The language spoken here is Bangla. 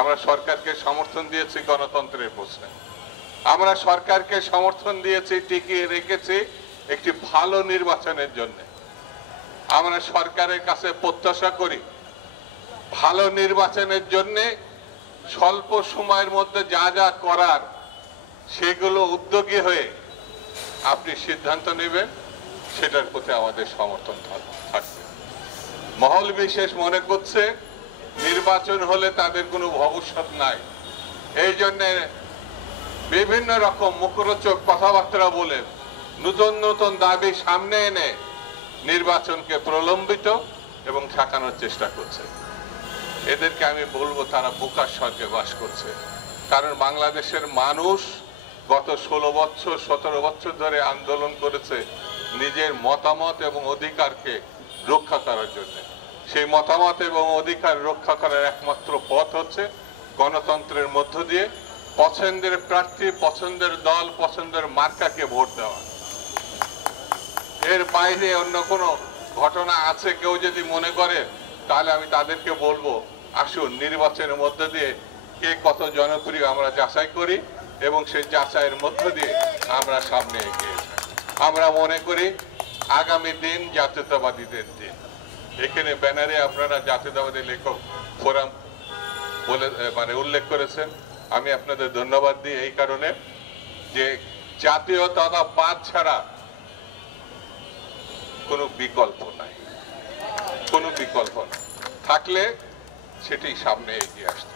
আমরা সরকারকে সমর্থন দিয়েছি গণতন্ত্রের প্রশ্নে, আমরা সরকারকে সমর্থন দিয়েছি, টিকিয়ে রেখেছি একটি ভালো নির্বাচনের জন্য। আমরা সরকারের কাছে প্রত্যাশা করি ভালো নির্বাচনের জন্য স্বল্প সময়ের মধ্যে যা যা করার সেগুলো উদ্যোগী হয়ে আপনি সিদ্ধান্ত নেবেন, সেটার প্রতি আমাদের সমর্থন থাকবে। মহল বিশেষ মনে করছে নির্বাচন হলে তাদের কোনো ভবিষ্যৎ নাই, এই জন্যে বিভিন্ন রকম মুখরোচক কথাবার্তা বলে নতুন নতুন দাবি সামনে এনে নির্বাচনকে প্রলম্বিত এবং ঠেকানোর চেষ্টা করছে। এদেরকে আমি বলবো তারা বোকার স্বর্গে বাস করছে। কারণ বাংলাদেশের মানুষ গত 16 বছর 17 বছর ধরে আন্দোলন করেছে নিজের মতামত এবং অধিকারকে রক্ষা করার জন্য। সেই মতামত এবং অধিকার রক্ষা করার একমাত্র পথ হচ্ছে গণতন্ত্রের মধ্য দিয়ে পছন্দের প্রার্থী, পছন্দের দল, পছন্দের মার্কাকে ভোট দেওয়া। এর বাইরে অন্য কোনো ঘটনা আছে কেউ যদি মনে করে, তাহলে আমি তাদেরকে বলবো আসুন নির্বাচনের মধ্য দিয়ে কে কত জনপ্রিয় আমরা যাচাই করি এবং সেই যাচাইয়ের মধ্য দিয়ে আমরা সামনে এগিয়ে যাই। আমরা মনে করি আগামী দিন জাতীয়তাবাদীদের দিন। এখানে ব্যানারে আপনারা জাতীয়তাবাদী লেখক ফোরাম বলে উল্লেখ করেছেন, আমি আপনাদের ধন্যবাদ দিই এই কারণে যে জাতীয়তাবাদ ছাড়া কোনো বিকল্প নাই, কোনো বিকল্প না থাকলে সেটি সামনে এগিয়ে আসতে।